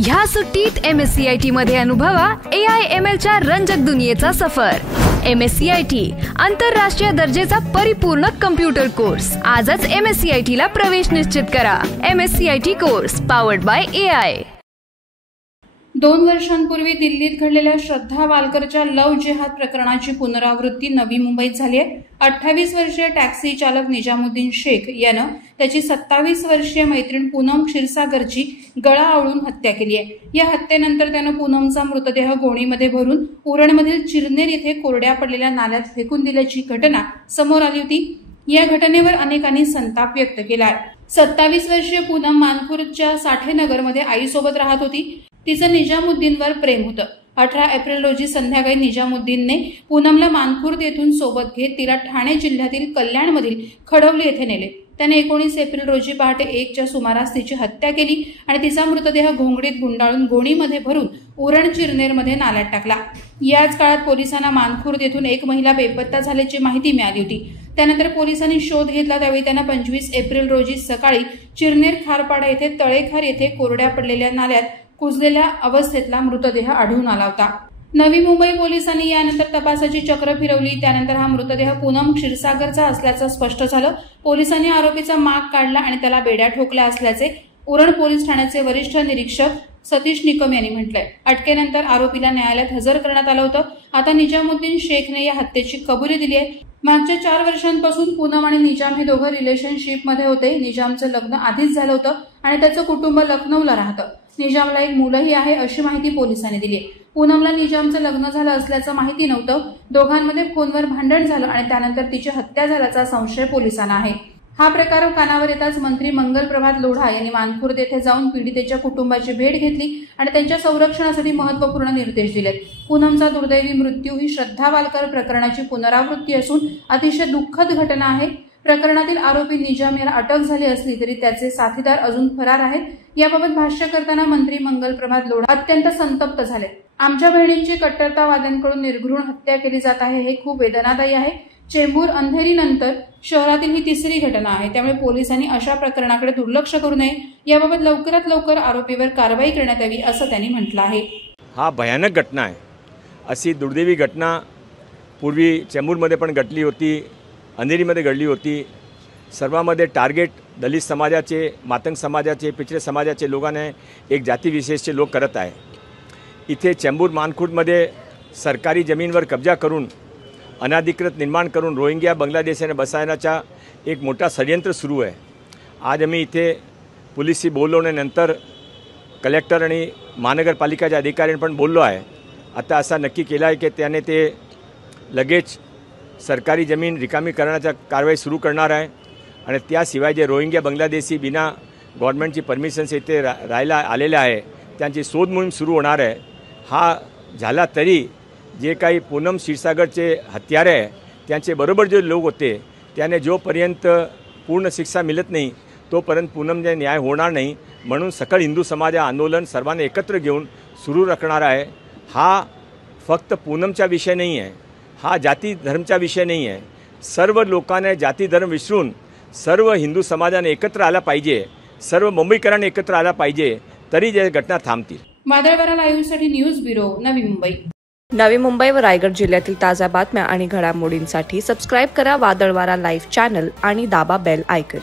ह्या सुट्टीत MSCIT मध्ये अनुभवा AI/ML च्या रंजक दुनियेचा सफर। MSCIT आंतरराष्ट्रीय दर्जेचा परिपूर्ण कम्प्युटर कोर्स। आजच MSCIT ला प्रवेश निश्चित करा। MSCIT course powered by AI। 2 वर्षांपूर्वी दिल्लीत घडलेल्या श्रद्धा वालकरच्या लव्ह जिहाद प्रकरणाची पुनरावृत्ती नवी मुंबईत झाली आहे। 28 वर्षीय टॅक्सी चालक निजामुद्दीन शेख यानं त्याची 27 वर्षीय मैत्रीण पूनम क्षीरसागरची गळा आवळून हत्या केली आहे। या हत्येनंतर त्यानं पूनमचा मृतदेह गोणीमध्ये भरून उरणमधील चिरनेर येथे कोरड्या पडलेल्या नाल्यात फेकून दिल्याची घटना समोर आली होती। या घटनेवर अनेकांनी संताप व्यक्त केलाय। 27 वर्षीय पूनम मानपूरच्या साठेनगरमध्ये आईसोबत राहत होती। तिचं निजामुद्दीनवर प्रेम होतं। 18 एप्रिल रोजी संध्याकाळी निजामुद्दीनने पूनमला मानखुर्द येथून सोबत घेत तिला ठाणे जिल्ह्यातील कल्याणमधील खडवली येथे नेले। त्याने 19 एप्रिल रोजी पहाटे 1च्या सुमारास तिची हत्या केली आणि तिचा मृतदेह घोंगडीत गुंडाळून गोणीमध्ये भरून उरण चिरनेरमध्ये नाल्यात टाकला। याच काळात पोलिसांना मानखुर्द येथून एक महिला बेपत्ता झाल्याची माहिती मिळाली होती। त्यानंतर पोलिसांनी शोध घेतला। त्यावेळी त्यांना 25 एप्रिल रोजी सकाळी चिरनेर खारपाडा येथे तळेखार येथे कोरड्या पडलेल्या नाल्यात कुजलेल्या अवस्थेतला मृतदेह आढळून आला होता। नवी मुंबई पोलिसांनी यानंतर तपासाची चक्र फिरवली। त्यानंतर हा मृतदेह पूनम क्षीरसागरचा असल्याचं स्पष्ट झालं। पोलिसांनी आरोपीचा माग काढला आणि त्याला बेड्या ठोकल्या असल्याचे उरण पोलीस ठाण्याचे वरिष्ठ निरीक्षक सतीश निकम यांनी म्हटलंय। अटकेनंतर आरोपीला न्यायालयात हजर करण्यात आलं होतं। आता निजामुद्दीन शेखने या हत्येची कबुली दिली आहे। मागच्या 4 वर्षांपासून पूनम आणि निजाम हे दोघं रिलेशनशिप मध्ये होते। निजामचं लग्न आधीच झालं होतं आणि त्याचं कुटुंब लखनौला राहतं। निजामला एक मुलंही आहे अशी माहिती पोलिसांनी दिली। पूनमला निजामचं लग्न झालं असल्याचं माहिती नव्हतं। दोघांमध्ये फोनवर भांडण झालं आणि त्यानंतर तिची हत्या झाल्याचा संशय पोलिसांना आहे। हा प्रकार कानावर येताच मंत्री मंगल प्रभात लोढा यांनी मानखुर्द येथे जाऊन पीडितेच्या कुटुंबाची भेट घेतली आणि त्यांच्या संरक्षणासाठी महत्त्वपूर्ण निर्देश दिले। पूनमचा दुर्दैवी मृत्यू ही श्रद्धा वालकर प्रकरणाची पुनरावृत्ती असून अतिशय दुःखद घटना आहे। प्रकरणातील आरोपी निजाम याला अटक झाली असली तरी त्याचे साथीदार अजून फरार आहेत। याबाबत भाष्य करताना मंत्री मंगल प्रभात लोढा अत्यंत संतप्त झाले। आमच्या बहिणींची कट्टरतावाद्यांकडून निर्घृण हत्या केली जात आहे, हे खूप वेदनादायी आहे। चेंबूर अंधेरी नंतर शहरातील ही तिसरी घटना आहे। त्यामुळे पोलिसांनी अशा प्रकरणाकडे दुर्लक्ष करू नये। याबाबत लवकरात लवकर आरोपीवर कारवाई करण्यात यावी असं त्यांनी म्हटलं आहे। हा भयानक घटना आहे। अशी दुर्दैवी घटना पूर्वी चेंबूरमध्ये पण घडली होती, अंधेरीमध्ये घडली होती। सर्वांमध्ये टार्गेट दलित समाजाचे, मातंग समाजाचे, पिछड़े समाजाचे लोकांना एक जाती विशेषचे लोक करत आहे। इथे चेंबूर मानखुर्दमध्ये सरकारी जमीनवर कब्जा करून अनाधिकृत निर्माण करून रोहिंग्या बांगलादेशाने बसायण्याचा एक मोठा षडयंत्र सुरू आहे। आज आम्ही इथे पोलिसशी बोलवल्यानंतर कलेक्टर आणि महानगरपालिकाच्या अधिकाऱ्यांनी पण बोललो आहे। आता असा नक्की केला आहे की त्याने ते लगेच सरकारी जमीन रिकामी करण्याचा कारवाई सुरू करणार आहे आणि त्याशिवाय जे रोहिंग्या बांगलादेशी बिना गव्हर्नमेंटची परमिशन्स इथे राहायला आलेले आहे त्यांची शोध मोहीम सुरू होणार आहे। हा झाला तरी जे काही पूनम क्षीरसागरचे हत्यारे आहे त्यांचे बरोबर जे लोक होते त्याने जोपर्यंत पूर्ण शिक्षा मिळत नाही तोपर्यंत पूनमचे न्याय होणार नाही। म्हणून सकल हिंदू समाज आंदोलन सर्वांना एकत्र घेऊन सुरू राखणार आहे। हा फक्त पूनमचा विषय नाही आहे, हा जाती धर्मचा विषय नाही आहे। सर्व लोकांना जाती धर्म विसरून सर्व हिंदू समाजाने एकत्र आला पाहिजे, सर्व मुंबईकरांनी एकत्र आला पाहिजे, तरी या घटना थांबतील। वादळवारा लाईव्हसाठी न्यूज ब्युरो नवी मुंबई। नवी मुंबई व रायगड जिल्ह्यातील ताज्या बातम्या आणि घडामोडींसाठी सबस्क्राईब करा वादळवारा लाईव्ह चॅनल आणि दाबा बेल आयकॉन।